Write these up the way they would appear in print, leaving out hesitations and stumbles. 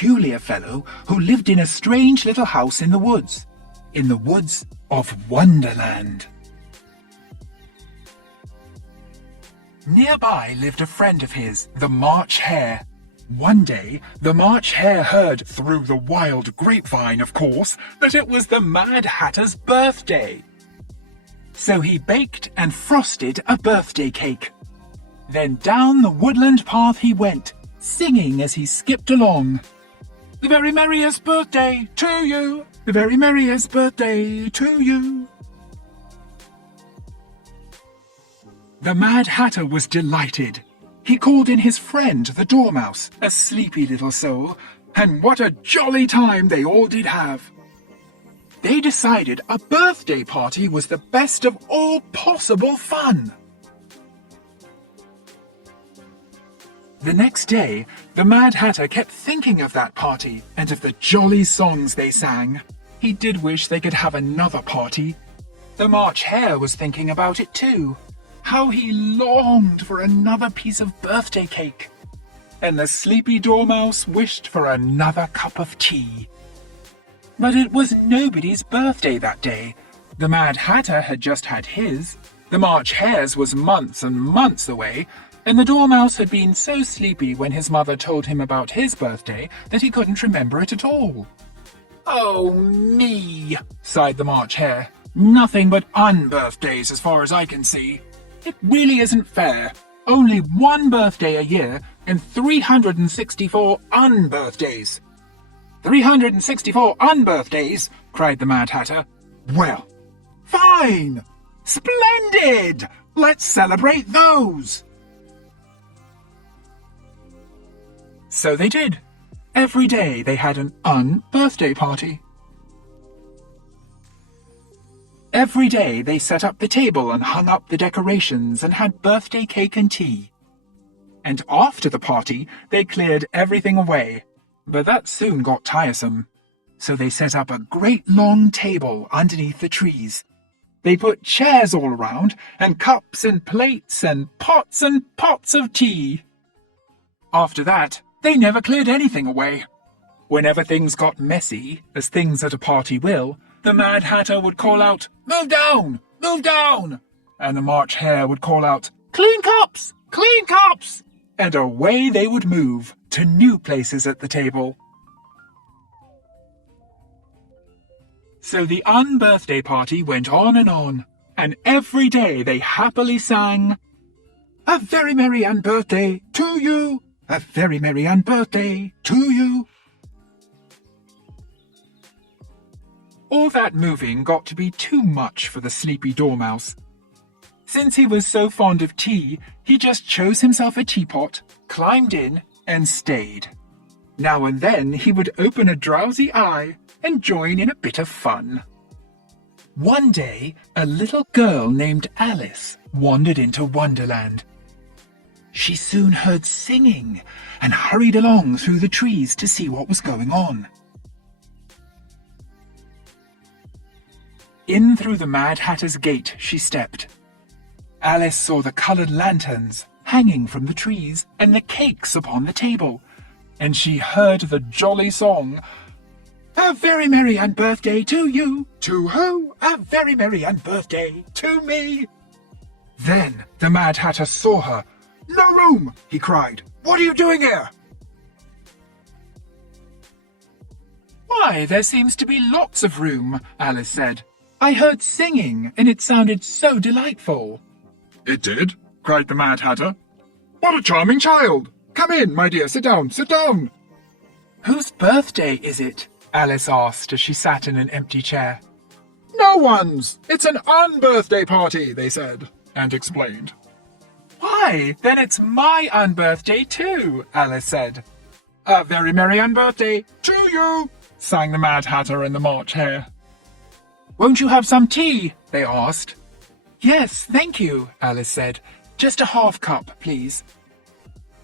peculiar fellow who lived in a strange little house in the woods of Wonderland. Nearby lived a friend of his, the March Hare. One day, the March Hare heard, through the wild grapevine, of course, that it was the Mad Hatter's birthday. So he baked and frosted a birthday cake. Then down the woodland path he went, singing as he skipped along. "The very merriest birthday to you! The very merriest birthday to you!" The Mad Hatter was delighted. He called in his friend the Dormouse, a sleepy little soul, and what a jolly time they all did have. They decided a birthday party was the best of all possible fun. The next day, the Mad Hatter kept thinking of that party and of the jolly songs they sang. He did wish they could have another party. The March Hare was thinking about it too. How he longed for another piece of birthday cake. And the sleepy Dormouse wished for another cup of tea. But it was nobody's birthday that day. The Mad Hatter had just had his. The March Hare's was months and months away, and the Dormouse had been so sleepy when his mother told him about his birthday that he couldn't remember it at all. "Oh, me," sighed the March Hare. "Nothing but unbirthdays as far as I can see. It really isn't fair. Only one birthday a year and 364 unbirthdays." "364 unbirthdays?" cried the Mad Hatter. "Well, fine! Splendid! Let's celebrate those!" So they did. Every day they had an un-birthday party. Every day they set up the table and hung up the decorations and had birthday cake and tea. And after the party, they cleared everything away, but that soon got tiresome. So they set up a great long table underneath the trees. They put chairs all around, and cups and plates and pots of tea. After that, they never cleared anything away. Whenever things got messy, as things at a party will, the Mad Hatter would call out, "Move down! Move down!" And the March Hare would call out, "Clean cups! Clean cups!" And away they would move to new places at the table. So the unbirthday party went on, and every day they happily sang, "A very merry unbirthday to you! A very merry unbirthday to you!" All that moving got to be too much for the sleepy Dormouse. Since he was so fond of tea, he just chose himself a teapot, climbed in, and stayed. Now and then he would open a drowsy eye and join in a bit of fun. One day, a little girl named Alice wandered into Wonderland. She soon heard singing and hurried along through the trees to see what was going on. In through the Mad Hatter's gate she stepped. Alice saw the coloured lanterns hanging from the trees and the cakes upon the table, and she heard the jolly song, "A very merry unbirthday to you! To who? A very merry unbirthday to me!" Then the Mad Hatter saw her. "No room!" he cried. "What are you doing here?" "Why, there seems to be lots of room," Alice said. "I heard singing, and it sounded so delightful." "It did?" cried the Mad Hatter. "What a charming child! Come in, my dear, sit down, sit down!" "Whose birthday is it?" Alice asked as she sat in an empty chair. "No one's! It's an unbirthday party," they said, and explained. "Why, then it's my unbirthday too," Alice said. "A very merry unbirthday to you," sang the Mad Hatter and the March Hare. "Won't you have some tea?" they asked. "Yes, thank you," Alice said. "Just a half cup, please."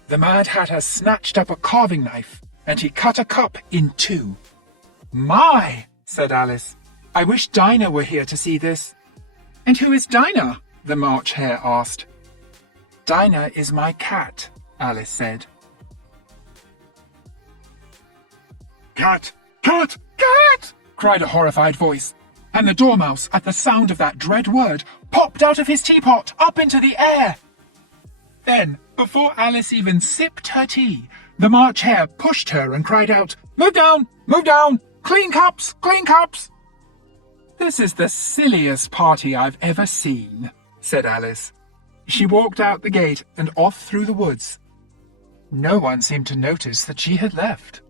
The Mad Hatter snatched up a carving knife, and he cut a cup in two. "My," said Alice, "I wish Dinah were here to see this." "And who is Dinah?" the March Hare asked. "Dinah is my cat," Alice said. Cat! Cat! Cat! cried a horrified voice, and the Dormouse, at the sound of that dread word, popped out of his teapot up into the air. Then, before Alice even sipped her tea, the March Hare pushed her and cried out, "Move down! Move down! Clean cups! Clean cups!" "This is the silliest party I've ever seen," said Alice. She walked out the gate and off through the woods. No one seemed to notice that she had left.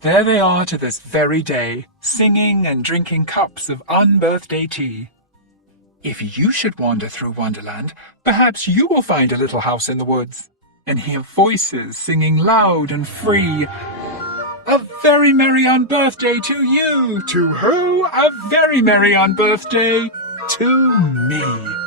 There they are to this very day, singing and drinking cups of unbirthday tea. If you should wander through Wonderland, perhaps you will find a little house in the woods, and hear voices singing loud and free, "A very merry unbirthday to you! To who? A very merry unbirthday to me!"